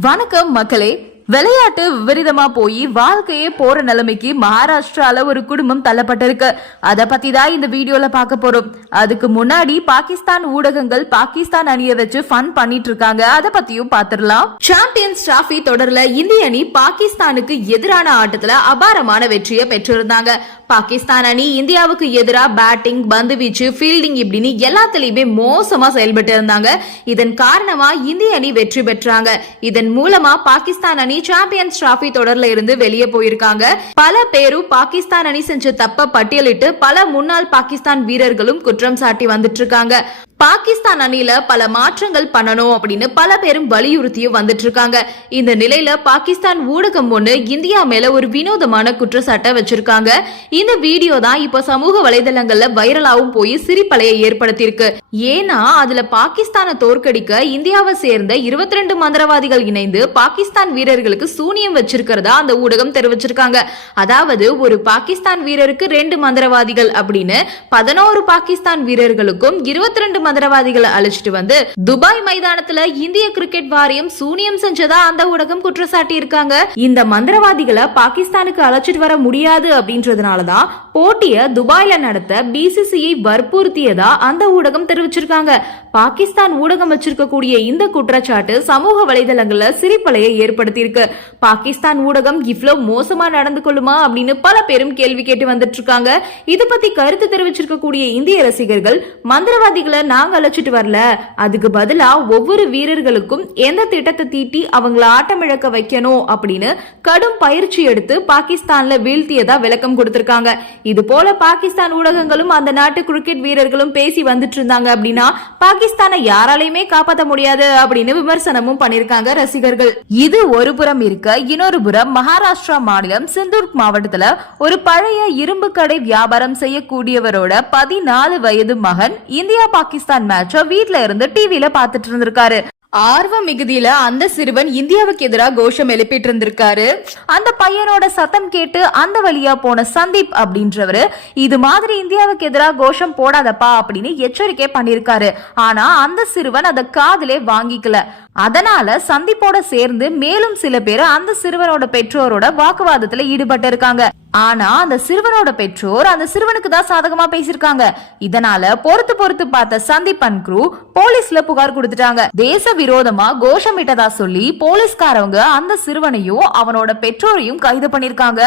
வணக்கம் மக்களே. விளையாட்டு விபரீதமா போய் வாழ்க்கையே போற நிலைமைக்கு மகாராஷ்டிரால ஒரு குடும்பம் தள்ளப்பட்டிருக்கு. அதை பத்தி தான் இந்த வீடியோல பார்க்க போறோம். அதுக்கு முன்னாடி பாகிஸ்தான் ஊடகங்கள் பாகிஸ்தான் அணியை வச்சு ஃபன் பண்ணிட்டு இருக்காங்க. அதை பத்தியும் பாத்துடலாம். சாம்பியன்ஸ் டிராபி தொடர்ல இந்திய அணி பாகிஸ்தானுக்கு எதிரான ஆட்டத்துல அபாரமான வெற்றியை பெற்றிருந்தாங்க. பாகிஸ்தான் அணி இந்தியாவுக்கு எதிராக பேட்டிங் பந்து வீச்சு ஃபீல்டிங் இப்படின்னு எல்லாத்துலயுமே மோசமா செயல்பட்டு இருந்தாங்க. இதன் காரணமா இந்திய அணி வெற்றி பெற்றாங்க. இதன் மூலமா பாகிஸ்தான் அணி சாம்பியன்ஸ் டிராபி தொடர்ல இருந்து வெளியே போயிருக்காங்க. பல பேரும் பாகிஸ்தான் அணி செஞ்ச தப்ப பட்டியலிட்டு பல முன்னாள் பாகிஸ்தான் வீரர்களும் குற்றம் சாட்டி வந்துட்டு இருக்காங்க பாகிஸ்தான் அணியில பல மாற்றங்கள் பண்ணணும் அப்படின்னு பல பேரும் வலியுறுத்தியும் வந்துட்டு இருக்காங்க இந்த நிலையில பாகிஸ்தான் ஊடகம் ஒண்ணு இந்தியா மேல ஒரு வினோதமான குற்றச்சாட்டை வச்சிருக்காங்க. இந்த வீடியோ தான் இப்ப சமூக வலைதளங்கள்ல வைரலாவும் போய் சிரிப்பலையை ஏற்படுத்தியிருக்கு. ஏன்னா அதுல பாகிஸ்தானை தோற்கடிக்க இந்தியாவை சேர்ந்த இருபத்தி ரெண்டு மந்திரவாதிகள் இணைந்து பாகிஸ்தான் வீரர்களுக்கு சூனியம் வச்சிருக்கிறதா அந்த ஊடகம் தெரிவிச்சிருக்காங்க. அதாவது ஒரு பாகிஸ்தான் வீரருக்கு ரெண்டு மந்திரவாதிகள் அப்படின்னு பதினோரு பாகிஸ்தான் வீரர்களுக்கும் இருபத்தி ரெண்டு மந்திரவாதிகளை அழைச்சிட்டு வந்து துபாய் மைதானத்துல இந்திய கிரிக்கெட் வாரியம் சூனியம் செஞ்சதா அந்த ஊடகம் குற்றச்சாட்டி இருக்காங்க இந்த மந்திரவாதிகளை பாகிஸ்தானுக்கு அழைச்சிட்டு வர முடியாது அப்படின்றதுனாலதான் போட்டியை துபாயில நடத்த பிசிசிஐ வற்புறுத்தியதா அந்த ஊடகம் தெரிவிச்சிருக்காங்க. பாகிஸ்தான் ஊடகம் வச்சிருக்கக்கூடிய இந்த குற்றச்சாட்டு சமூக வலைதளங்கள்ல சிரிப்பலையை ஏற்படுத்தியிருக்கு. பாகிஸ்தான் ஊடகம் இவ்வளவு மோசமா நடந்து கொள்ளுமா அப்படின்னு பல பேரும் கேள்வி கேட்டு வந்துட்டு இருக்காங்க இது பத்தி கருத்து தெரிவிச்சிருக்கக்கூடிய இந்திய ரசிகர்கள் மந்திரவாதிகளை நாங்க அழைச்சிட்டு வரல. அதுக்கு பதிலா ஒவ்வொரு வீரர்களுக்கும் எந்த திட்டத்தை தீட்டி அவங்கள ஆட்டமிழக்க வைக்கணும் அப்படின்னு கடும் பயிற்சி எடுத்து பாகிஸ்தான்ல வீழ்த்தியதா விளக்கம் கொடுத்திருக்காங்க. இது போல பாகிஸ்தான் ஊடகங்களும் அந்த நாட்டு கிரிக்கெட் வீரர்களும் பேசி வந்துட்டு இருந்தாங்க அப்படின்னா பாகிஸ்தானை யாராலையுமே காப்பாற்ற முடியாது அப்படின்னு விமர்சனமும் பண்ணிருக்காங்க ரசிகர்கள். இது ஒரு புறம் இருக்க இன்னொரு புறம் மகாராஷ்டிரா மாநிலம் சிந்தூர்க் மாவட்டத்துல ஒரு பழைய இரும்பு கடை வியாபாரம் செய்யக்கூடியவரோட பதினாலு வயது மகன் இந்தியா பாகிஸ்தான் மேட்ச வீட்ல இருந்து டிவியில பாத்துட்டு இருந்திருக்காரு. ஆர்வ மிகுதியில அந்த சிறுவன் இந்தியாவுக்கு எதிராக கோஷம் எழுப்பிட்டு இருந்திருக்காரு அந்த பையனோட சத்தம் கேட்டு அந்த வழியா போன சந்தீப் அப்படின்றவரு இது மாதிரி இந்தியாவுக்கு எதிராக கோஷம் போடாதப்பா அப்படின்னு எச்சரிக்கை பண்ணிருக்காரு ஆனா அந்த சிறுவன் அதை காதலே வாங்கிக்கல. அதனால சந்தீப்போட சேர்ந்து மேலும் சில பேர் அந்த சிறுவனோட பெற்றோரோட வாக்குவாதத்துல ஈடுபட்டு இருக்காங்க ஆனா அந்த சிறுவனோட பெற்றோர் அந்த சிறுவனுக்கு தான் சாதகமா பேசியிருக்காங்க. இதனால பொறுத்து பொறுத்து பார்த்த சந்தீப் அண்ட் குரூ போலீஸ்ல புகார் கொடுத்துட்டாங்க. தேச விரோதமா கோஷமிட்டதா சொல்லி போலீஸ்காரவங்க அந்த சிறுவனையும் அவனோட பெற்றோரையும் கைது பண்ணிருக்காங்க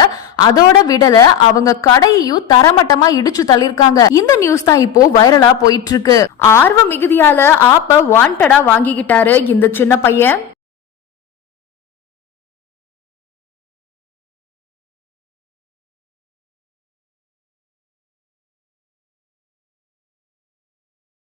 அதோட விடல அவங்க கடையையும் தரமட்டமா இடிச்சு தள்ளிருக்காங்க இந்த நியூஸ் தான் இப்போ வைரலா போயிட்டு இருக்கு. ஆர்வ மிகுதியால ஆப்ப வாண்டடா வாங்கிக்கிட்டாரு இந்த சின்ன பையன்?